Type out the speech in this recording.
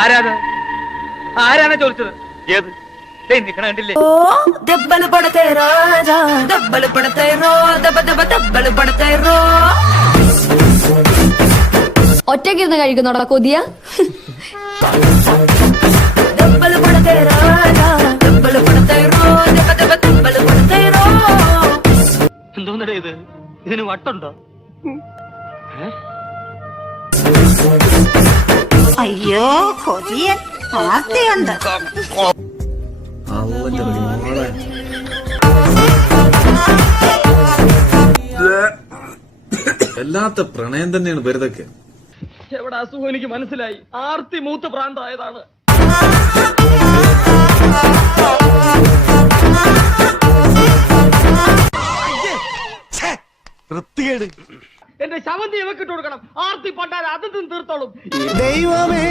ആരാത്? ആരാണ് ചോദിച്ചത്? ദബ്ബൽ കഴിക്കുന്നോടാ കൊതിയ? ദബ്ബൽ എന്തോന്നടേ ഇത്? ഇതിന് വട്ടുണ്ടോ? അയ്യോ കൊതിയൻ. ആർത്തിയുണ്ട് വല്ലാത്ത പ്രണയം തന്നെയാണ് വെറുതൊക്കെ എവിടെ അസുഖം എനിക്ക് മനസ്സിലായി? ആർത്തി മൂത്ത് പ്രാന്തായതാണ് എന്റെ ശവന്തി ഇവക്കിട്ട് കൊടുക്കണം? ആർത്തി പണ്ടാൽ അതും തീർത്തോളും. ദൈവമേ.